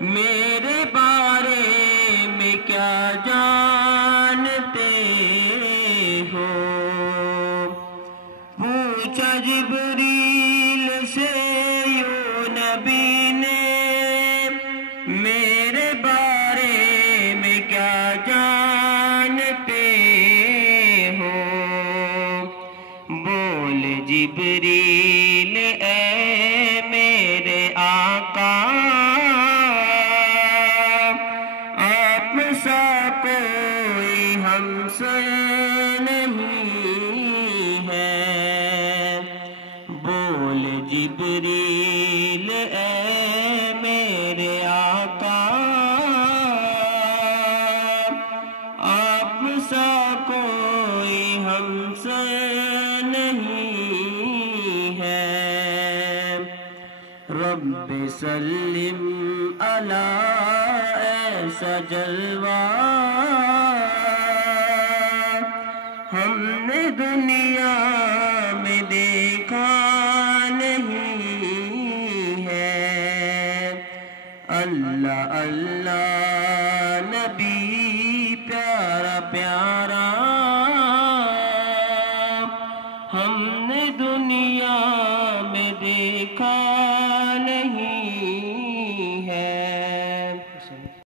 میرے بارے میں کیا جانتے ہو؟ پوچھا جبریل سے یوں نبی نے، میرے بارے میں کیا جانتے ہو؟ بول جبریل اے میرے آقا، آپ سا کوئی ہم سے نہیں ہے۔ بول جبریل اے میرے آقا، آپ سا کوئی ہم سے نہیں ہے۔ رب سلم علی ایسا جلوہ ہم نے دنیا میں دیکھا نہیں ہے۔ اللہ اللہ نبی پیارا پیارا ہم نے دنیا میں دیکھا